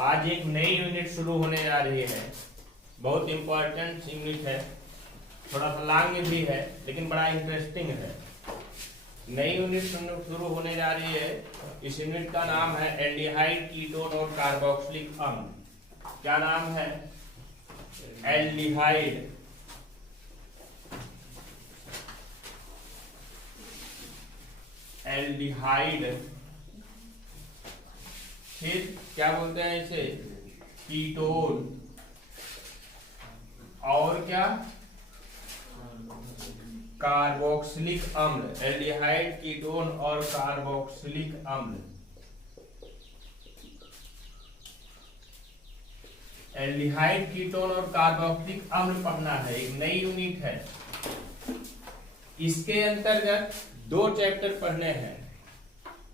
आज एक नई यूनिट शुरू होने जा रही है। बहुत इंपॉर्टेंट यूनिट है, थोड़ा सा लॉन्ग भी है लेकिन बड़ा इंटरेस्टिंग है। नई यूनिट शुरू होने जा रही है। इस यूनिट का नाम है एल्डिहाइड, कीटोन और कार्बोक्सिलिक अम्ल। क्या नाम है? एल्डिहाइड, एल्डिहाइड, फिर क्या बोलते हैं इसे? कीटोन, और क्या? कार्बोक्सिलिक अम्ल। एल्डिहाइड, कीटोन और कार्बोक्सिलिक अम्ल। एल्डिहाइड, कीटोन और कार्बोक्सिलिक अम्ल पढ़ना है, एक नई यूनिट है। इसके अंतर्गत 2 चैप्टर पढ़ने हैं।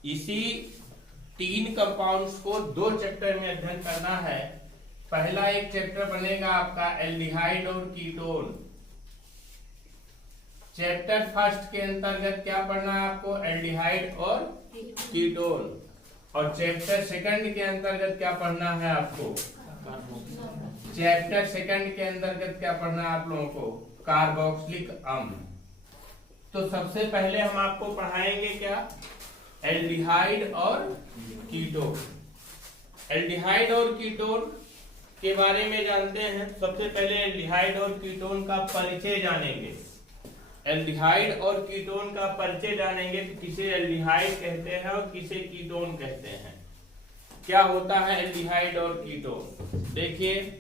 इसी 3 कंपाउंड्स को 2 चैप्टर में अध्ययन करना है। पहला एक चैप्टर बनेगा आपका एल्डिहाइड और कीटोन। चैप्टर फर्स्ट के अंतर्गत क्या पढ़ना है आपको? एल्डिहाइड और कीटोन। और चैप्टर सेकंड के अंतर्गत क्या पढ़ना है आपको? चैप्टर सेकंड के अंतर्गत क्या पढ़ना है आप लोगों को? कार्बोक्सिलिक अम्ल। तो सबसे पहले हम आपको पढ़ाएंगे क्या? एल्डिहाइड और कीटोन। एल्डिहाइड और कीटोन के बारे में जानते हैं। सबसे पहले एल्डिहाइड और कीटोन का परिचय जानेंगे। एल्डिहाइड और कीटोन का परिचय जानेंगे तो किसे एल्डिहाइड कहते हैं और किसे कीटोन कहते हैं। क्या होता है एल्डिहाइड और कीटोन? देखिए,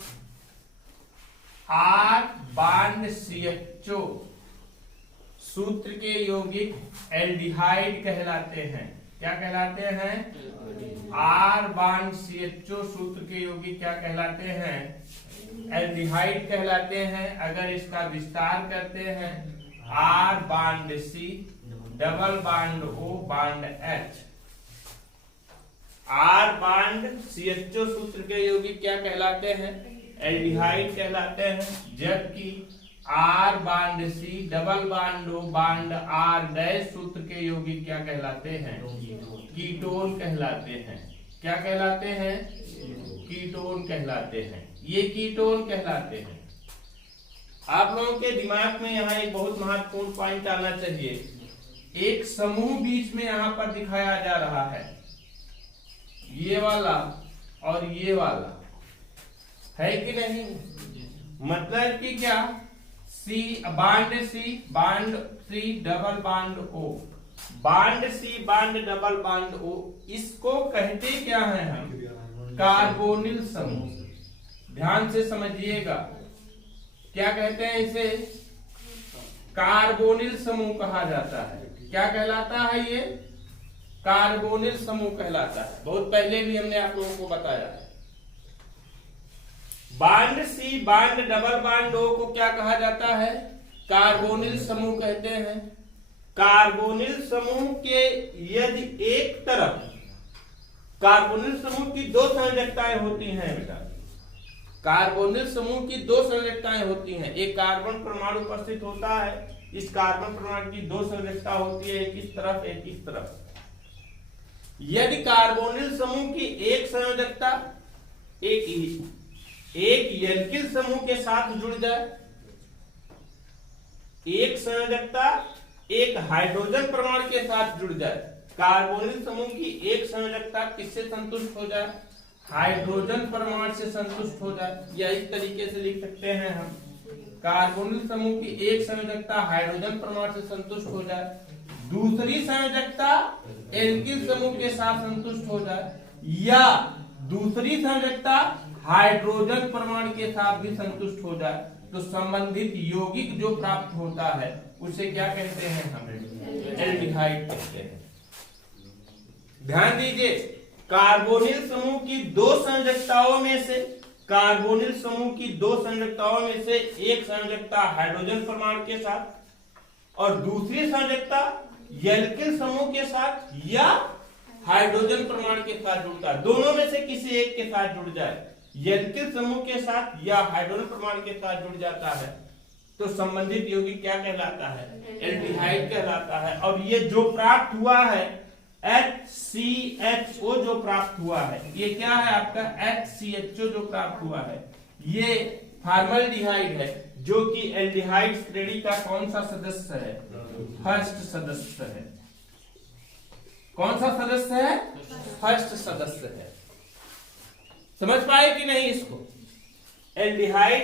R बॉन्ड CHO सूत्र के यौगिक एल्डिहाइड कहलाते हैं। क्या कहलाते हैं? R बॉन्ड CHO सूत्र के यौगिक क्या कहलाते हैं? एल्डिहाइड कहलाते हैं। अगर इसका विस्तार करते हैं, R bond C, double bond O, bond H। R bond CHO सूत्र के यौगिक क्या कहलाते हैं? एल्डिहाइड कहलाते हैं। जबकि R bond C, double bond O, bond R dash सूत्र के यौगिक क्या कहलाते हैं? कीटोन कहलाते हैं। क्या कहलाते हैं? कीटोन कहलाते हैं। ये कीटोन कहलाते हैं। आप लोगों के दिमाग में यहाँ एक बहुत महत्वपूर्ण पॉइंट आना चाहिए। एक समूह बीच में यहाँ पर दिखाया जा रहा है, ये वाला और ये वाला, है कि नहीं? मतलब कि क्या? C bond C, double bond O, bond C, bond double bond O, इसको कहते क्या है हम? कार्बोनिल समूह। ध्यान से समझिएगा, क्या कहते हैं इसे? कार्बोनिल समूह कहा जाता है। क्या कहलाता है ये? कार्बोनिल समूह कहलाता है। बहुत पहले भी हमने आप लोगों को बताया है। Bond C, bond double bond O को क्या कहा जाता है? कार्बोनिल समूह कहते हैं। कार्बोनिल समूह के यदि एक तरफ, कार्बोनिल समूह की 2 संयोजकताएं होती हैं बेटा। कार्बोनिल समूह की 2 संयोजकताएं होती हैं। एक कार्बन परमाणु उपस्थित होता है, इस कार्बन परमाणु की 2 संयोजकता होती है, एक इस तरफ एक इस तरफ। यदि कार्बोनिल समूह की एक संयोजकता एक एल्किल समूह के साथ जुड़ जाए, एक संयोजकता एक हाइड्रोजन परमाणु के साथ जुड़ जाए, कार्बोनिल समूह की एक संयोजकता किससे संतुष्ट हो जाए? हाइड्रोजन परमाणु से संतुष्ट हो जाए। या इस तरीके से लिख सकते हैं हम, कार्बोनिल समूह की एक संयोजकता हाइड्रोजन परमाणु से संतुष्ट हो जाए, दूसरी संयोजकता एल्किल समूह के साथ संतुष्ट हो जाए, या दूसरी संयोजकता हाइड्रोजन परमाणु के साथ भी संतुष्ट हो जाए, तो संबंधित यौगिक जो प्राप्त होता है उसे क्या कहते हैं? हम एल्डिहाइड कहते हैं। ध्यान दीजिए, कार्बोनिल समूह की 2 संयोजकताओं में से, कार्बोनिल समूह की 2 संयोजकताओं में से एक संयोजकता हाइड्रोजन परमाणु के साथ और दूसरी संयोजकता एल्किल समूह के साथ या हाइड्रोजन परमाणु के साथ जुड़ता है। दोनों में से किसी एक के साथ जुड़ जाए, एल्किल समूह के साथ या हाइड्रोजन परमाणु के साथ जुड़ जाता है, तो संबंधित यौगिक क्या कहलाता है? एल्डिहाइड कहलाता है। और ये जो प्राप्त हुआ है HCHO जो प्राप्त हुआ है, ये क्या है आपका HCHO जो प्राप्त हुआ है, ये फॉर्मल्डिहाइड है, जो कि एल्डिहाइड श्रेणी का कौन सा सदस्य है? फर्स्ट सदस्य है। कौन सा सदस्य है? फर्स्ट सदस्य है। समझ पाए कि नहीं इसको? एल्डिहाइड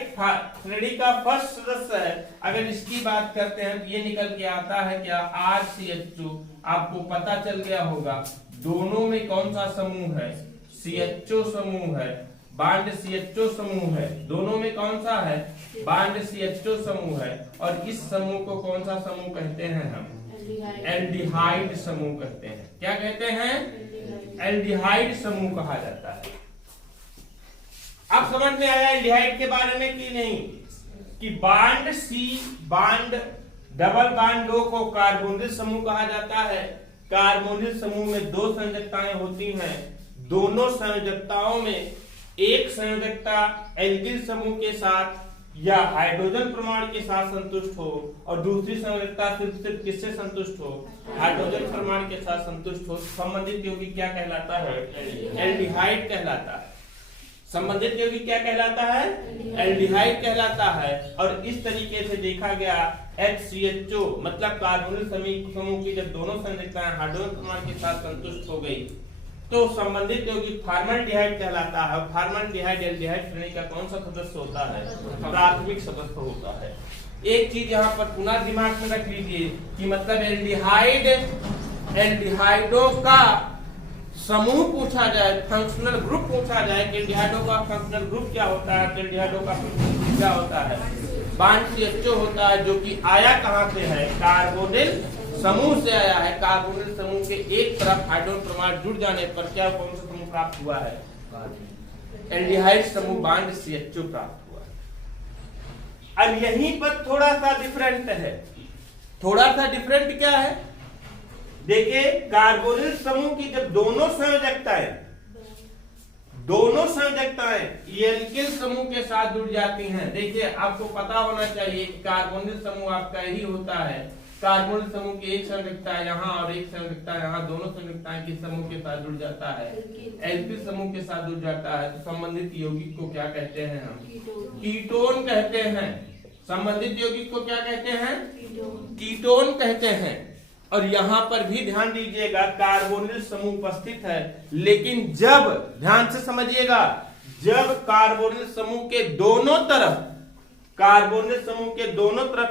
श्रेणी का फर्स्ट सदस्य है। अगर इसकी बात करते हैं तो ये निकल के आता है क्या? RCHO। आपको पता चल गया होगा दोनों में कौन सा समूह है? CHO समूह है, बांड CHO समूह है। दोनों में कौन सा है? बांड CHO समूह है। और इस समूह को कौन सा समूह कहते हैं हम? एल्डिहाइड समूह कहते हैं। क्या कहते हैं? एल्डिहाइड समूह कहा जाता है। अब समझ में आया एल्डिहाइड के बारे में कि नहीं? कि bond C, bond double bond दो को कार्बोनिल समूह कहा जाता है। कार्बोनिल समूह में दो संयोजकताएं होती हैं। दोनों संयोजकताओं में एक संयोजकता एल्किल समूह के साथ या हाइड्रोजन प्रमाण के साथ संतुष्ट हो और दूसरी संयोजकता सिर्फ किससे संतुष्ट हो? हाइड्रोजन प्रमाण के साथ संतुष्ट हो। संबंधित यौगिक क्या कहलाता है? एल्डिहाइड कहलाता है। संबंधित यौगिक क्या कहलाता है? एल्डिहाइड कहलाता है। और इस तरीके से देखा गया HCHO मतलब कार्बोनिल समूह की जब दोनों संयोजकताएं हाइड्रोजन प्रमाण के साथ संतुष्ट हो गई तो संबंधित यौगिक फॉर्मल्डिहाइड कहलाता है। फॉर्मल्डिहाइड एल्डिहाइड श्रेणी का कौन सा सदस्य होता है? प्राथमिक सदस्य होता है। एक चीज यहाँ पर पुनः दिमाग में रख लीजिए कि मतलब एल्डिहाइडों का समूह पूछा जाए, फंक्शनल ग्रुप पूछा जाए कि एल्डिहाइडों का फंक्शनल ग्रुप क्या होता है, तो एल्डिहाइडों का क्या होता है? बांड CHO होता है, जो कि आया कहां से है? कार्बोनिल समूह से आया है। कार्बोनिल समूह के एक तरफ हाइड्रोजन प्रमाण जुड़ जाने पर क्या कौन सा समूह प्राप्त हुआ है? एल्डिहाइड समूह बांड CHO प्राप्त हुआ है। अब यहीं पर थोड़ा सा डिफरेंट है। थोड़ा सा डिफरेंट क्या है? देखिए कार्बोनिल समूह की जब दोनों संयोजकताएं एल्किल समूह के साथ जुड़ जाती हैं। देखिए आपको पता होना चाहिए कि कार्बोनिल समूह आपका यही होता है। कार्बोनिल समूह की एक संयोजकता यहाँ और एक संयोजकता यहाँ, दोनों संयोजकताएं किस समूह के साथ जुड़ जाता है? एल्किल समूह के साथ जुड़ जाता है। तो संबंधित यौगिक को क्या कहते हैं हम? कीटोन कहते हैं। संबंधित यौगिक को क्या कहते हैं? कीटोन कहते हैं। और यहाँ पर भी ध्यान दीजिएगा कार्बोनिल समूह उपस्थित है, लेकिन जब ध्यान से समझिएगा, जब कार्बोनिल समूह के दोनों तरफ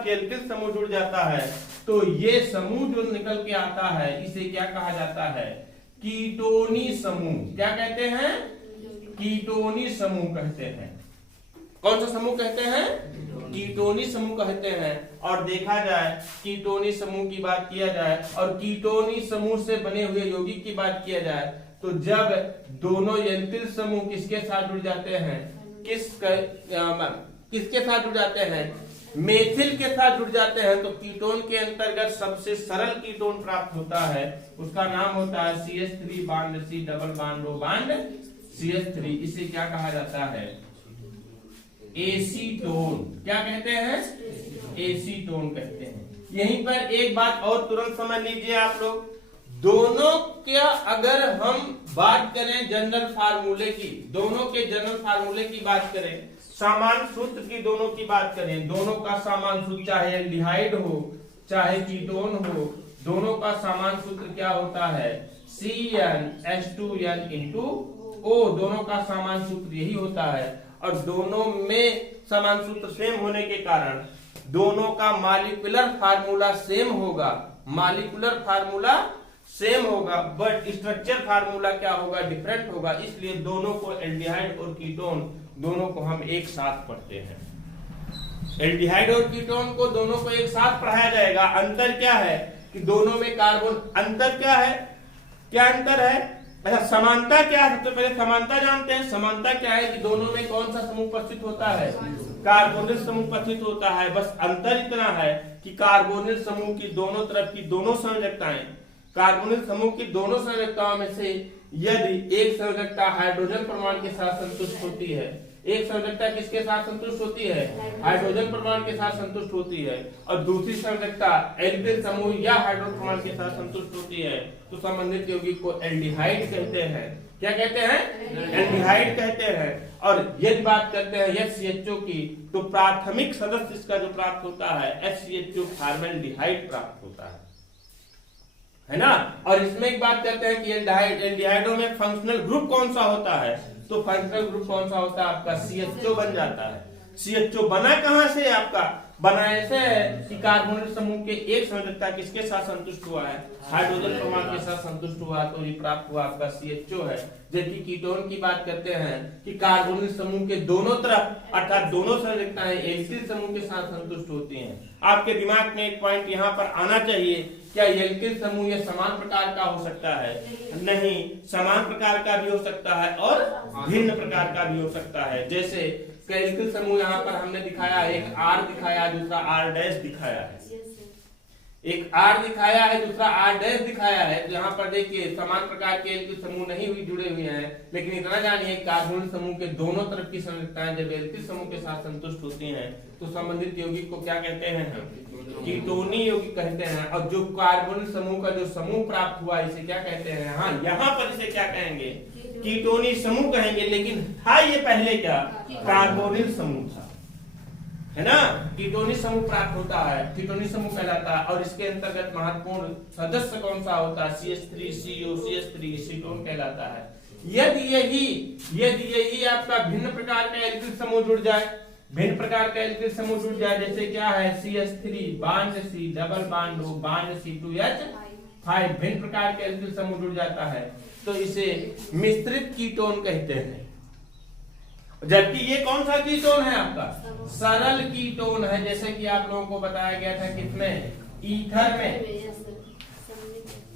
एल्किल समूह जुड़ जाता है तो ये समूह जो निकल के आता है इसे क्या कहा जाता है? कीटोनी समूह। क्या कहते हैं? कीटोनी समूह कहते हैं। कौन सा समूह कहते हैं? कीटोनी समूह कहते हैं। और देखा जाए कीटोनी समूह की बात किया जाए और कीटोनी समूह से बने हुए यौगिक की बात किया जाए तो जब दोनों एल्किल समूह किसके साथ जुड़ जाते हैं? किसके साथ जुड़ जाते हैं? मेथिल के साथ जुड़ जाते हैं तो कीटोन के अंतर्गत सबसे सरल कीटोन प्राप्त होता है। उसका नाम होता है CH3 bond C double bond O bond CH3। इसे क्या कहा जाता है? एसीटोन। क्या कहते हैं? एसीटोन कहते हैं। यहीं पर एक बात और तुरंत समझ लीजिए आप लोग, दोनों क्या अगर हम बात करें जनरल फार्मूले की, दोनों के जनरल फार्मूले की बात करें, सामान्य सूत्र की दोनों की बात करें, दोनों का सामान्य सूत्र चाहे एल्डिहाइड हो चाहे कीटोन हो, दोनों का सामान्य सूत्र क्या होता है? CnH2n × O। दोनों का सामान्य सूत्र यही होता है। और दोनों में समान सूत्र सेम होने के कारण दोनों का मॉलिक्यूलर फार्मूला सेम होगा। मॉलिक्यूलर फार्मूला सेम होगा बट स्ट्रक्चर फार्मूला क्या होगा? डिफरेंट होगा। इसलिए दोनों को एल्डिहाइड और कीटोन दोनों को हम एक साथ पढ़ते हैं। एल्डिहाइड और कीटोन को दोनों को एक साथ पढ़ाया जाएगा। अंतर क्या है कि दोनों में कार्बन, अंतर क्या है? क्या अंतर है? अच्छा समानता क्या है? सबसे पहले समानता जानते हैं। समानता क्या है कि दोनों में कौन सा समूह उपस्थित होता है? कार्बोनिल समूह उपस्थित होता है। बस अंतर इतना है कि कार्बोनिल समूह की दोनों तरफ की दोनों संयोजकताएं, कार्बोनिल समूह की दोनों संयोजकताओं में से यदि एक संयोजकता हाइड्रोजन प्रमाण के साथ संतुष्ट होती है एक संयोजकता किसके साथ संतुष्ट होती है? हाइड्रोजन परमाणु के साथ संतुष्ट होती है। और दूसरी संयोजकता एल्किल समूह या हाइड्रोजन परमाणु के साथ संतुष्ट होती है तो संबंधित यौगिक को एल्डिहाइड कहते हैं। क्या कहते हैं? एल्डिहाइड कहते हैं। और यदि बात करते हैं HCHO की तो प्राथमिक सदस्य इसका जो प्राप्त होता है HCHO फॉर्मल्डिहाइड प्राप्त होता है ना। और इसमें एक बात करते हैं कि एल्डिहाइडों में फंक्शनल ग्रुप कौन सा होता है? तो फंक्शनल ग्रुप कौन सा होता है? आपका CHO बन जाता है। CHO बना कहां से? आपका बना ऐसे है कि कार्बोनिल समूह के एक संयोजकता किसके साथ संतुष्ट हुआ है? हाइड्रोजन परमाणु के साथ संतुष्ट हुआ, तो ये प्राप्त हुआ आपका CHO है। जबकि कीटोन की बात करते हैं कि कार्बोनिल समूह के दोनों तरफ अर्थात दोनों संयोजकताएं एल्किल समूह के साथ संतुष्ट होती हैं। आपके दिमाग में एक पॉइंट यहाँ पर आना चाहिए, क्या एल्किल समूह ये समान प्रकार का हो सकता है? नहीं, समान प्रकार का भी हो सकता है और भिन्न प्रकार का भी हो सकता है। जैसे एल्किल समूह यहाँ पर हमने दिखाया, एक R दिखाया, दूसरा R' दिखाया है। एक R दिखाया है, दूसरा R' दिखाया है। तो यहाँ पर देखिए समान प्रकार के एल्किल समूह नहीं हुई जुड़े हुए हैं, लेकिन इतना जानिए कार्बोनिल समूह के दोनों तरफ की संयोजकताएं जब एल्किल समूह के साथ संतुष्ट होती हैं तो संबंधित यौगिक को क्या कहते हैं? कीटोनी यौगिक कहते हैं। और जो कार्बोनिल समूह का जो समूह प्राप्त हुआ इसे क्या कहते हैं? हाँ, यहाँ पर इसे क्या कहेंगे? कीटोनी समूह कहेंगे। लेकिन था ये पहले क्या? कार्बोनिल समूह था, है ना। कीटोनी समूह प्राप्त होता है, कीटोनी समूह कहलाता है। और इसके अंतर्गत महत्वपूर्ण सदस्य कौन सा होता है? CH3 CO CH3 कीटोन कहलाता है। यदि यही आपका भिन्न प्रकार का एल्किल समूह जुड़ जाए, भिन्न प्रकार का एल्किल समूह जुड़ जाए, जैसे क्या है CH3 bond C double bond O bond C2H5, भिन्न प्रकार के एल्किल समूह जुड़ जाता है तो इसे मिश्रित कीटोन कहते हैं। जबकि ये कौन सा कीटोन है? आपका सरल कीटोन है। जैसे कि आप लोगों को बताया गया था किसमें? ईथर में।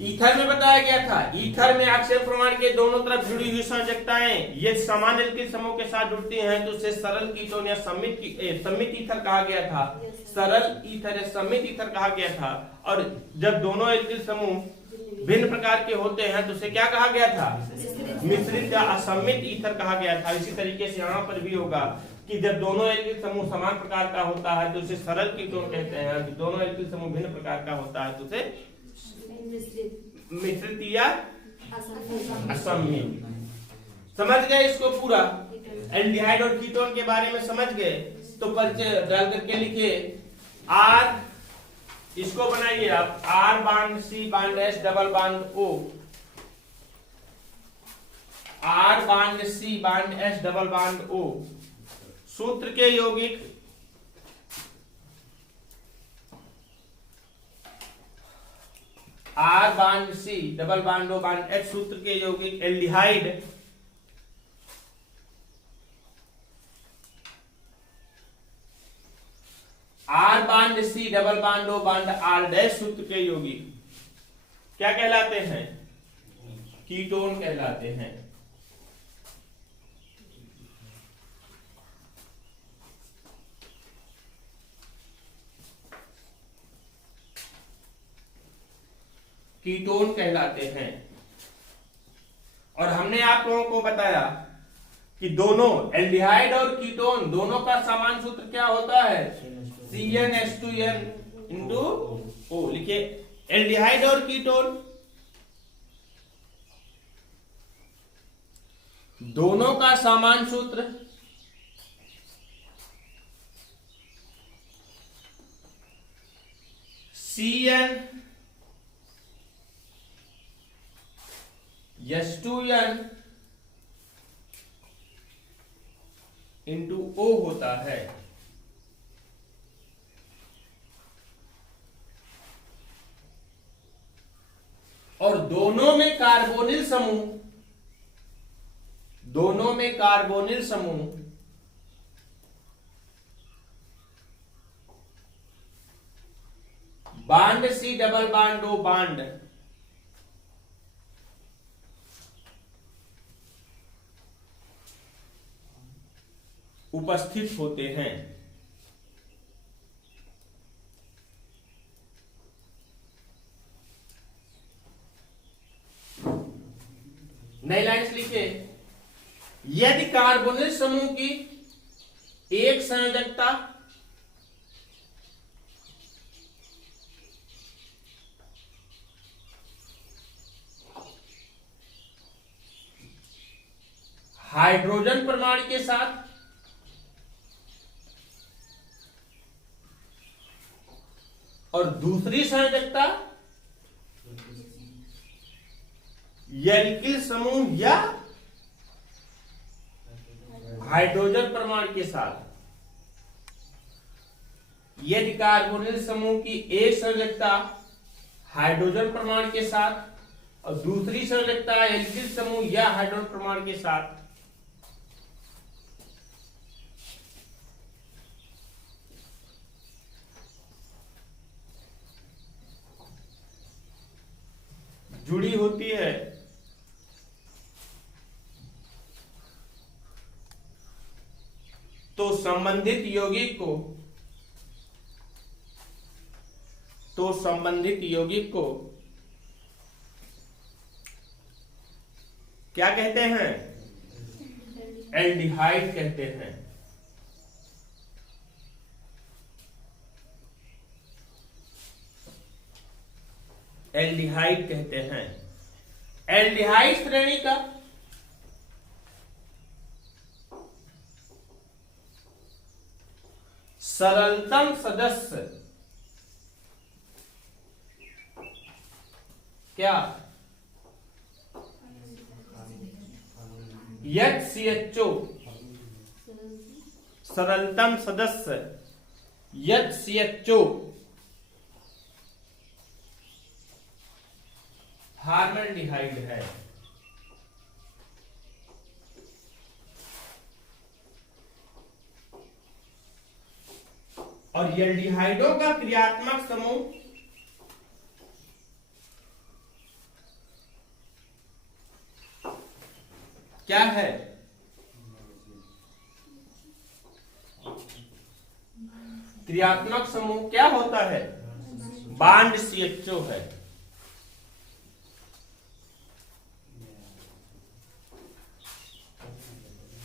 ईथर में बताया गया था। ईथर में ऑक्सीजन परमाणु के दोनों तरफ जुड़ी हुई संयोजकताएं ये समान एल्किल समूह के साथ जुड़ती हैं तो उसे सरल कीटोन या सम्मित ईथर कहा गया था। सरल ईथर या सम्मित ईथर कहा गया था। और जब दोनों एल्किल समूह भिन्न प्रकार के होते हैं तो उसे क्या कहा गया था? मिश्रित या असम्मित ईथर कहा गया था। इसी तरीके से यहाँ पर भी होगा कि जब दोनों एल्किल समूह समान प्रकार का होता है तो उसे सरल कीटोन कहते हैं। जब दोनों एल्किल समूह भिन्न प्रकार का होता है तो उसे मिश्रित या असम्मित। समझ गए इसको पूरा? एल्डिहाइड और कीटोन के बारे में समझ गए तो परिचय डाल करके लिखिए R, इसको बनाइए आप R bond C bond H double bond O, R bond C bond H double bond O। सूत्र के यौगिक R bond C double bond O bond H, सूत्र के यौगिक aldehyde R bond C double bond O bond R' सूत्र के यौगिक क्या कहलाते हैं? कीटोन कहलाते हैं। कीटोन कहलाते हैं। और हमने आप लोगों को बताया कि दोनों एल्डिहाइड और कीटोन दोनों का समान सूत्र क्या होता है? CnH2n into O। लिखिए एल्डिहाइड और कीटोन दोनों का समान सूत्र CnH2n इंटू O होता है। और दोनों में कार्बोनिल समूह bond C double bond O bond उपस्थित होते हैं। नई लाइन्स लिखिए, यदि कार्बोनिल समूह की एक संयोजकता हाइड्रोजन परमाणु के साथ और दूसरी संयोजकता एल्किल समूह या हाइड्रोजन परमाणु के साथ। यदि कार्बोनिल समूह की एक संयोजकता हाइड्रोजन परमाणु के साथ और दूसरी संयोजकता एल्किल समूह या हाइड्रोजन परमाणु के साथ जुड़ी होती है तो संबंधित यौगिक को क्या कहते हैं? एल्डिहाइड कहते हैं। एल्डिहाइड कहते हैं। एल्डिहाइड श्रेणी का सरलतम सदस्य क्या? HCHO। सरलतम सदस्य HCHO फॉर्मल्डिहाइड है। और एल्डिहाइडों का क्रियात्मक समूह क्या है? क्रियात्मक समूह क्या होता है? बॉन्ड CHO है।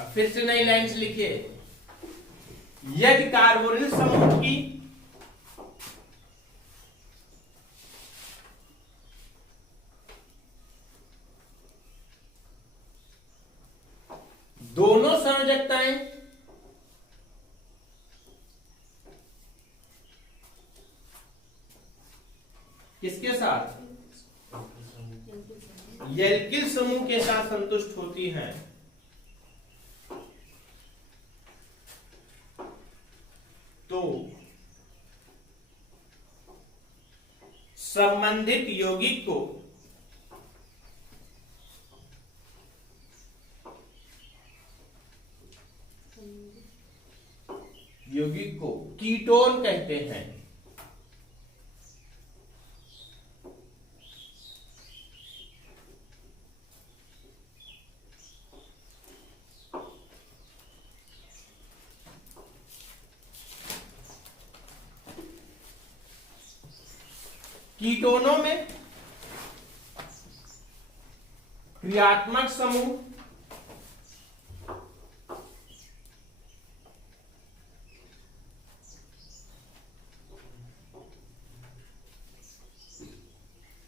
अब फिर से नई लाइन लिखिए। यदि कार्बोनिल समूह की दोनों संयोजकताएं किसके साथ? एल्किल समूह के साथ संतुष्ट होती हैं तो संबंधित यौगिक को कीटोन कहते हैं। कीटोनों में क्रियात्मक समूह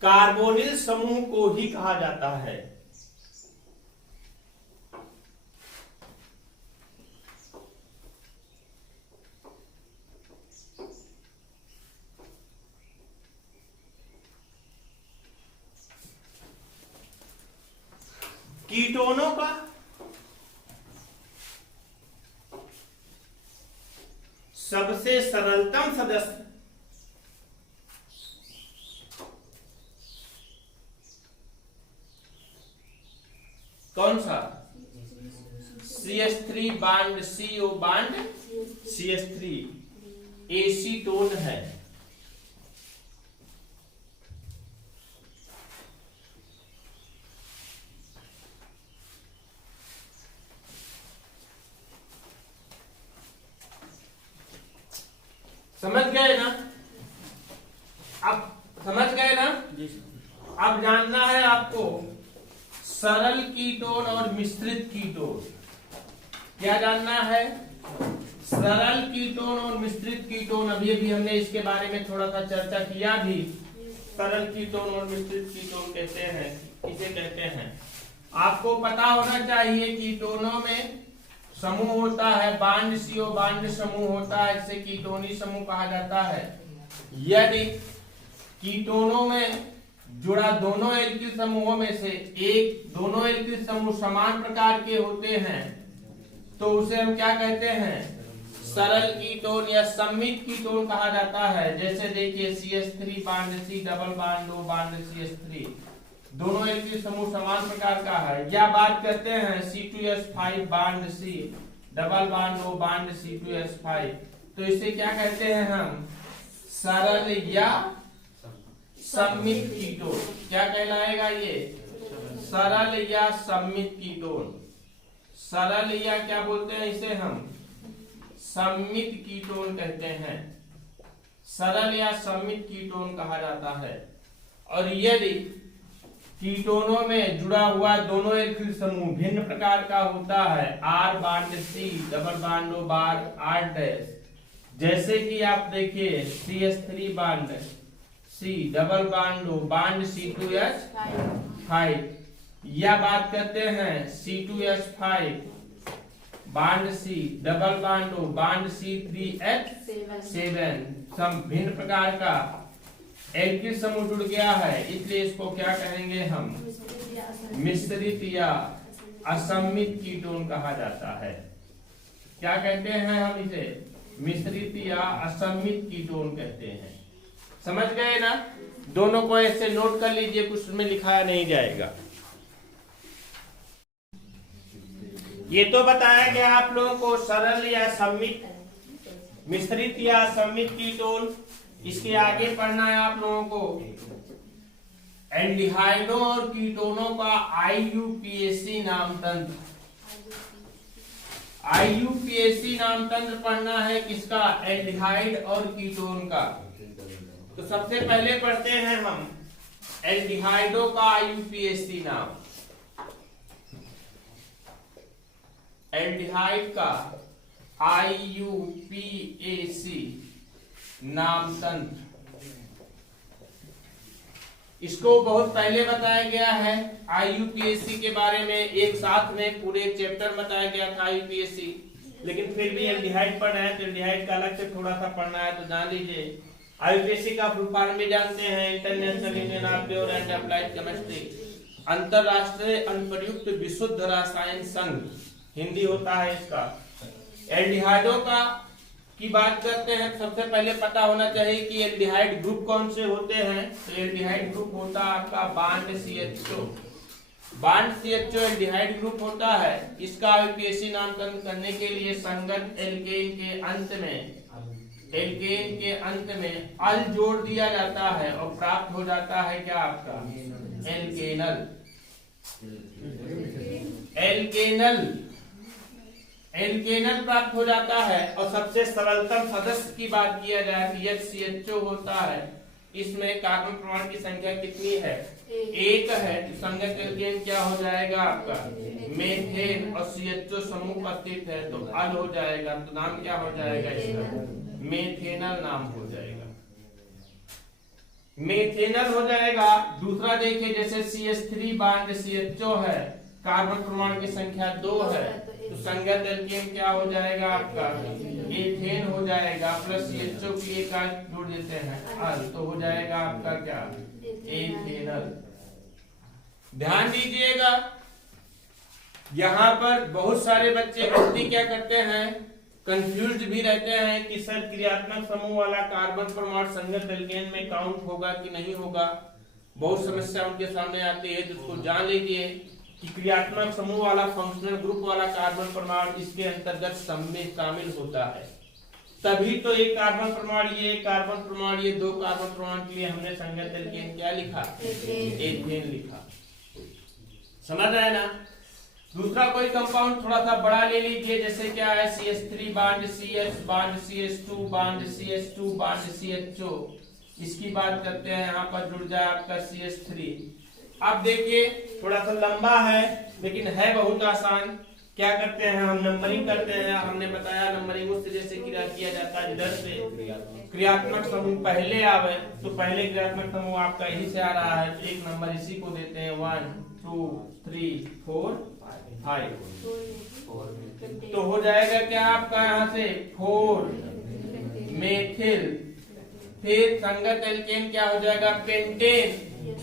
कार्बोनिल समूह को ही कहा जाता है। कीटोनों का सबसे सरलतम सदस्य कौन सा? CH3 bond CO bond CH3 acetone है। समझ गए ना? अब समझ गए ना? अब जानना है आपको सरल कीटोन और मिश्रित कीटोन। क्या जानना है? सरल कीटोन और मिश्रित कीटोन, अभी भी हमने इसके बारे में थोड़ा सा चर्चा किया भी। सरल कीटोन और मिश्रित कीटोन कहते हैं, इसे कहते हैं। आपको पता होना चाहिए कीटोनों में समूह होता है, बांड CO बांड समूह होता है, इसे कीटोनी समूह कहा जाता है। यदि कीटोनों में जुड़ा दोनों एल्किल समूहों में से दोनों एल्किल समूह समान प्रकार के होते हैं तो उसे हम क्या कहते हैं? सरल कीटोन या सम्मित कीटोन कहा जाता है। जैसे देखिए CH3 bond C, double bond O bond CH3, दोनों एल्किल समूह समान प्रकार का है। या बात करते हैं C2H5 bond C, double bond O bond C2H5, तो इसे क्या कहते हैं हम? सरल या सम्मित कीटोन। क्या कहलाएगा ये? सरल या सम्मित कीटोन। सरल या क्या बोलते हैं इसे हम? सम्मित कीटोन कहते हैं। सरल या सम्मित कीटोन कहा जाता है। और यदि कीटोनों में जुड़ा हुआ दोनों एल्किल समूह भिन्न प्रकार का होता है, R bond C, double bond O बार R डैश, जैसे कि आप देखिए CH3 bond C, double bond O bond C2H5, या बात करते हैं C2H5 bond C, double bond O bond C3H7, सब भिन्न प्रकार का एल्किल समूह जुड़ गया है, इसलिए इसको क्या कहेंगे हम? मिश्रित या असम्मित कीटोन कहा जाता है। क्या कहते हैं हम इसे? मिश्रित या असम्मित कीटोन कहते हैं। समझ गए ना? दोनों को ऐसे नोट कर लीजिए, कुछ में लिखाया नहीं जाएगा। ये तो बताया गया आप लोगों को सरल या सम्मित, मिश्रित या असम्मित कीटोन। इसके आगे पढ़ना है आप लोगों को एल्डिहाइडों और कीटोनों का IUPAC नाम तंत्र। IUPAC नाम तंत्र पढ़ना है किसका? एल्डिहाइड और कीटोन का। तो सबसे पहले पढ़ते हैं हम एल्डिहाइडों का IUPAC नाम। एल्डिहाइड का IUPAC नाम तंत्र, इसको बहुत पहले बताया गया है। IUPAC के बारे में एक साथ में पूरे चैप्टर बताया गया था IUPAC, लेकिन फिर भी एल्डिहाइड पढ़ रहे हैं तो एल्डिहाइड का अलग से थोड़ा सा पढ़ना है, तो जान लीजिए। IUPAC का फुल फॉर्म भी जानते हैं, international union of pure and applied chemistry, अंतरराष्ट्रीय अनुप्रयुक्त विशुद्ध रसायन संघ, हिंदी होता है इसका। एल्डिहाइडों का की बात करते हैं, सबसे पहले पता होना चाहिए कि एल्डिहाइड ग्रुप कौन से होते हैं। तो एल्डिहाइड ग्रुप होता है आपका bond CHO। Bond CHO aldehyde group होता है। इसका IUPAC नामकरण करने के लिए संगत एल्केन के अंत में अल जोड़ दिया जाता है और प्राप्त हो जाता है क्या आपका? एल्केनल प्राप्त हो जाता है। और सबसे सरलतम सदस्य की बात किया जाए तो HCHO होता है। इसमें कार्बन परमाणु की संख्या कितनी है? 1 है। तो संगत एल्केन क्या हो जाएगा आपका? मेथेन। और CHO समूह उपस्थित है तो अल हो जाएगा, तो नाम क्या हो जाएगा इसका? मेथेनल नाम हो जाएगा, मेथेनल हो जाएगा। दूसरा देखिए जैसे CH3 बांड CHO है, कार्बन परमाणु की संख्या 2 है, तो संगत एल्केन क्या हो जाएगा आपका? एथेन हो जाएगा, प्लस CHO की एक जोड़ देते हैं अल, तो हो जाएगा आपका क्या? एथेनल। ध्यान दीजिएगा, यहाँ पर बहुत सारे बच्चे गलती क्या करते हैं, कंफ्यूज भी रहते हैं कि सर क्रियात्मक समूह वाला कार्बन परमाणु संगत एल्केन में काउंट होगा कि नहीं होगा। बहुत समस्या उनके सामने आती है, जिसको जान लीजिए कि क्रियात्मक समूह वाला फंक्शनल ग्रुप वाला कार्बन परमाणु इसके अंतर्गत शामिल होता है। तभी तो एक कार्बन परमाणु, ये कार्बन परमाणु, ये 2 कार्बन परमाणु के लिए हमने संगत एल्केन क्या लिखा? एथेन लिखा। समझ रहे ना? दूसरा कोई कंपाउंड थोड़ा सा बड़ा ले लीजिए, जैसे क्या है CH3 bond CH bond CH2 bond CH2 bond CHO। इसकी बात करते हैं, यहाँ पर जुड़ जाए आपका CH3। अब देखिए थोड़ा सा लंबा है लेकिन है बहुत आसान। क्या करते हैं, हम नंबरिंग करते हैं। हमने बताया नंबरिंग उस तरह से किया जाता है जिधर से क्रियात्मक समूह पहले आवे। तो पहले क्रियात्मक समूह आपका यही से आ रहा है, तो एक नंबर इसी को देते हैं 1 2 3 4 5। तो हो जाएगा क्या आपका यहाँ से 4 मेथिल, फिर संगत एल्केन क्या हो जाएगा पेंटेन,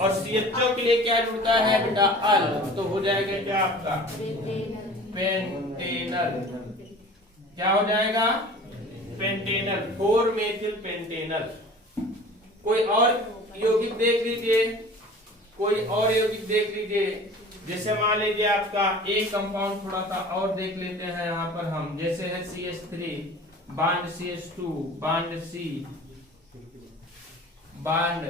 और CHO के लिए क्या जुड़ता है बेटा अल, तो हो जाएगा क्या आपका पेंटेनल। क्या हो जाएगा पेंटेनल, 4 मेथिल पेंटेनल। कोई और यौगिक देख लीजिए, कोई और यौगिक देख लीजिए। जैसे मान लीजिए आपका एक कंपाउंड थोड़ा सा और देख लेते हैं यहाँ पर हम, जैसे है CH3 bond CH2 bond C bond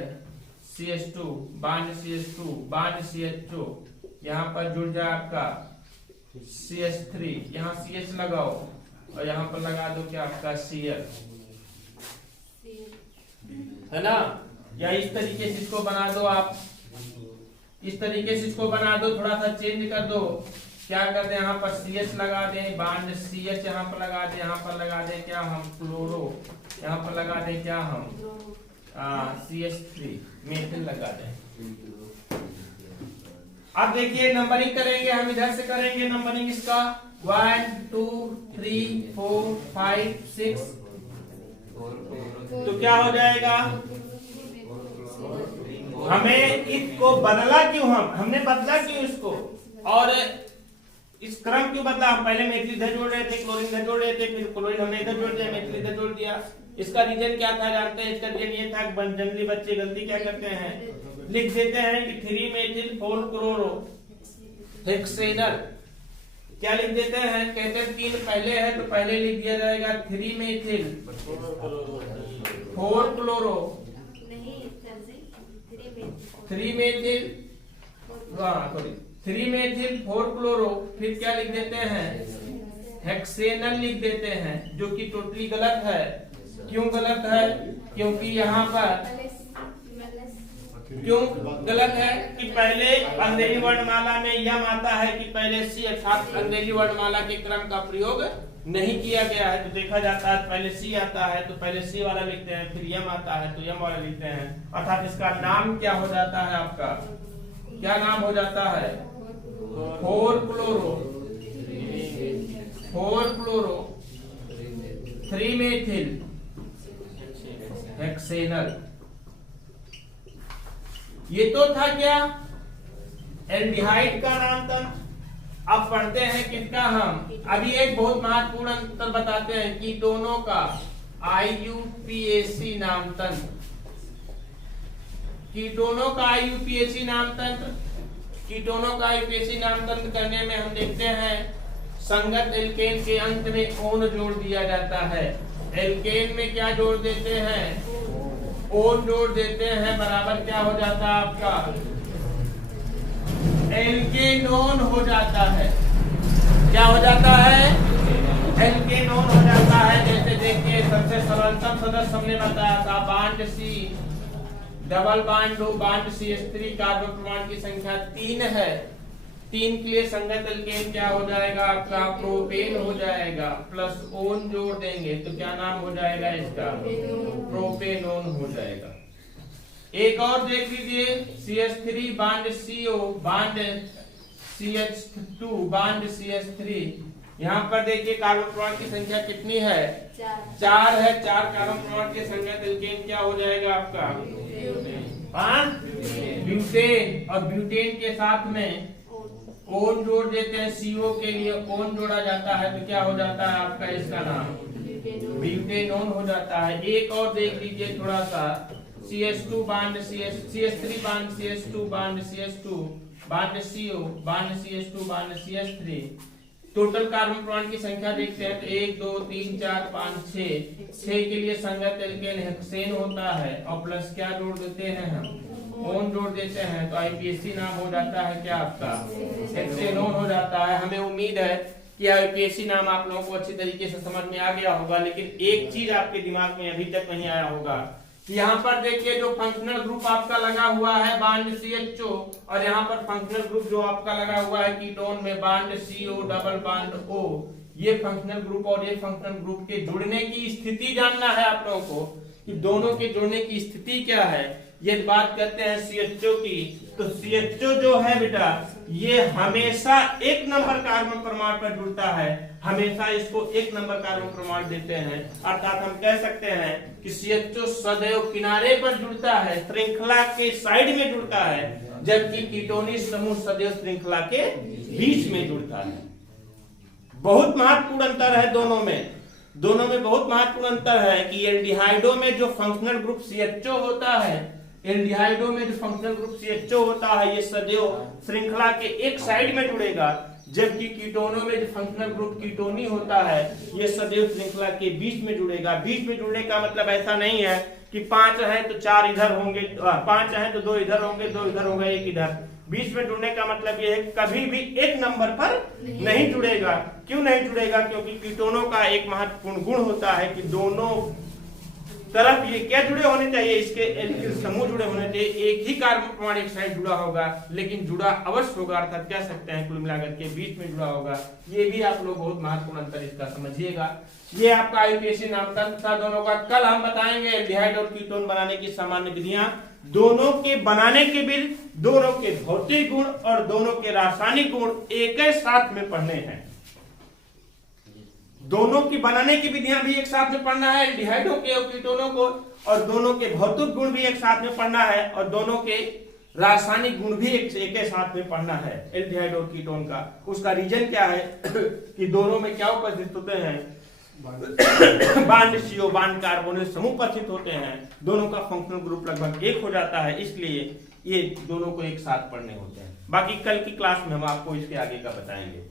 CH2 bond CH2 bond CHO, यहाँ पर जुड़ जाए आपका CH3, यहाँ CH लगाओ और यहाँ पर लगा दो क्या आपका Cl, है ना। या इस तरीके से इसको बना दो आप, इस तरीके से इसको बना दो, थोड़ा सा चेंज कर दो। क्या कर दे यहाँ पर CH लगा दें, बांड CH यहाँ पर लगा दे, यहाँ पर लगा दे क्या हम क्लोरो, यहाँ पर लगा दे क्या हम CH3 मेथिल लगा दें। अब देखिए नंबरिंग करेंगे हम, इधर से करेंगे नंबरिंग इसका 1 2 3 4 5 6। तो क्या हो जाएगा, हमें इसको बदला क्यों, हमने बदला क्यों इसको, और इस क्रम क्यों बदला। हम पहले मेथिल इधर जोड़ रहे थे, क्लोरीन इधर जोड़ रहे थे, फिर क्लोरीन हमने इधर जोड़ दिया, मेथिल इधर जोड़ दिया। इसका रीजन क्या था जानते हैं, इसका रीजन ये था, जनरली बच्चे गलती क्या करते हैं, लिख देते हैं कि 3 मेथिल 4 क्लोरो हेक्सेनल। क्या लिख देते हैं, कहते हैं 3 पहले है तो पहले लिख दिया जाएगा 3 methyl 4 chloro 3 methyl 3 methyl 4 chloro, फिर क्या लिख देते हैं हेक्सेनल लिख देते हैं, जो कि टोटली गलत है। क्यों गलत है, क्योंकि यहाँ पर क्यों गलत है कि पहले अंग्रेजी वर्णमाला में यम आता है कि पहले सी, अर्थात अंग्रेजी वर्णमाला के क्रम का प्रयोग नहीं किया गया है। तो देखा जाता है पहले सी आता है तो पहले सी वाला लिखते हैं, फिर यम आता है तो यम वाला लिखते हैं, अर्थात इसका नाम क्या हो जाता है आपका, क्या नाम हो जाता है 4 क्लोरो 3 मेथिल हेक्सेनल। ये तो था क्या एल्डिहाइड का नाम था। अब पढ़ते हैं किसका हम, अभी एक बहुत महत्वपूर्ण अंतर बताते हैं कि दोनों का IUPAC नाम तंत्र, कीटोनों का IUPAC नाम तंत्र, कीटोनों का IUPAC नाम तंत्र करने में हम देखते हैं संगत एल्केन के अंत में ओन जोड़ दिया जाता है। एल्केन में क्या जोड़ देते हैं, ओन जोड़ देते हैं, बराबर क्या हो जाता है आपका एल्केनोन हो जाता है। क्या हो जाता है, एल्केनोन हो जाता है। जैसे देखिए सबसे सरलतम सदस्य हमने बताया था बांड C डबल बांड दो बांड CH3, कार्बन परमाणु की संख्या 3 है। 3 के लिए संगत एल्केन क्या हो जाएगा आपका प्रोपेन हो जाएगा, प्लस ओन जोड़ देंगे तो क्या नाम हो जाएगा इसका प्रोपेनोन हो जाएगा। एक और देख लीजिए CH3 bond CO bond CH2 bond CH3। यहाँ पर देखिए कार्बन परमाणु की संख्या कितनी है 4 है। 4 कार्बन परमाणु के संगत एल्केन क्या हो जाएगा आपका ब्यूटेन, और ब्यूटेन के साथ में ओन जोड़ देते हैं, CO के लिए ओन जोड़ा जाता है तो क्या हो जाता है आपका इसका नाम ब्यूटेनोन हो जाता है। एक और देख लीजिए थोड़ा सा CH2 bond CH3 bond CH2 bond CH2 bond CO bond CH2 bond CH3। Total carbon परमाणु की संख्या देखते हैं तो 1 2 3 4 5 6 के लिए संगत एल्केन हेक्सेन होता है, और प्लस क्या जोड़ देते हैं हम ओन जोड़ देते हैं तो IUPAC नाम हो जाता है क्या आपका हेक्सेनोन हो जाता है। हमें उम्मीद है कि IUPAC नाम आप लोगों को अच्छी तरीके से समझ में आ गया होगा, लेकिन एक चीज आपके दिमाग में अभी तक नहीं आया होगा कि यहाँ पर देखिए जो फंक्शनल ग्रुप आपका लगा हुआ है बॉन्ड CHO, और यहाँ पर फंक्शनल ग्रुप जो आपका लगा हुआ है कीटोन में bond CO double bond O, ये फंक्शनल ग्रुप और ये फंक्शनल ग्रुप के जुड़ने की स्थिति जानना है आप लोगों को कि दोनों के जुड़ने की स्थिति क्या है। ये बात करते हैं CHO की, तो CHO जो है बेटा ये हमेशा एक नंबर कार्बन परमाणु पर जुड़ता है, हमेशा इसको एक नंबर कार्बन परमाणु देते हैं। अर्थात हम कह सकते हैं कि CHO सदैव किनारे पर जुड़ता है, श्रृंखला के साइड में जुड़ता है, जबकि कीटोनीय समूह सदैव श्रृंखला के बीच में जुड़ता है। बहुत महत्वपूर्ण अंतर है दोनों में बहुत महत्वपूर्ण अंतर है कि एल्डिहाइडो में जो फंक्शनल ग्रुप CHO होता है, एल्डिहाइडो में जो फंक्शनल ग्रुप CHO होता है ये सदैव श्रृंखला के एक साइड में जुड़ेगा, जबकि कीटोनों में जो फंक्शनल ग्रुप कीटोनी होता है ये सदैव श्रृंखला के बीच में जुड़ेगा। बीच में जुड़ने का मतलब ऐसा नहीं है कि 5 है तो 4 इधर होंगे, 5 है तो 2 इधर होंगे, 2 इधर होगा, 1 इधर। बीच में जुड़ने का मतलब ये है कभी भी एक नंबर पर नहीं जुड़ेगा। क्यों नहीं जुड़ेगा? क्योंकि कीटोनों का एक महत्वपूर्ण गुण होता है कि दोनों तरफ ये क्या जुड़े होने चाहिए, इसके एल्किल समूह जुड़े होने चाहिए। एक ही कार्बन परमाणु एक साइड जुड़ा होगा, लेकिन जुड़ा अवश्य होगा, अर्थात कह सकते हैं कुल मिलाकर के बीच में जुड़ा होगा। ये भी आप लोग बहुत महत्वपूर्ण अंतर इसका समझिएगा। ये आपका IUPAC नामकरण था दोनों का। कल हम बताएंगे एल्डिहाइड और कीटोन बनाने की सामान्य विधियां। दोनों के बनाने के भी दोनों के भौतिक गुण और दोनों के रासायनिक गुण एक ही साथ में पढ़ने हैं। दोनों की बनाने की विधियां भी एक साथ में पढ़ना है, एल्डिहाइडों के और कीटोनों को, और दोनों के भौतिक गुण भी एक साथ में पढ़ना है, और दोनों के रासायनिक गुण भी एक ही साथ में पढ़ना है एल्डिहाइड और कीटोन का। उसका रीजन क्या है कि दोनों में क्या उपस्थित होते हैं, बॉन्ड CO बॉन्ड कार्बोनिल समूह उपस्थित होते हैं। दोनों का फंक्शनल ग्रुप लगभग एक हो जाता है, इसलिए ये दोनों को एक साथ पढ़ने होते हैं। बाकी कल की क्लास में हम आपको इसके आगे का बताएंगे।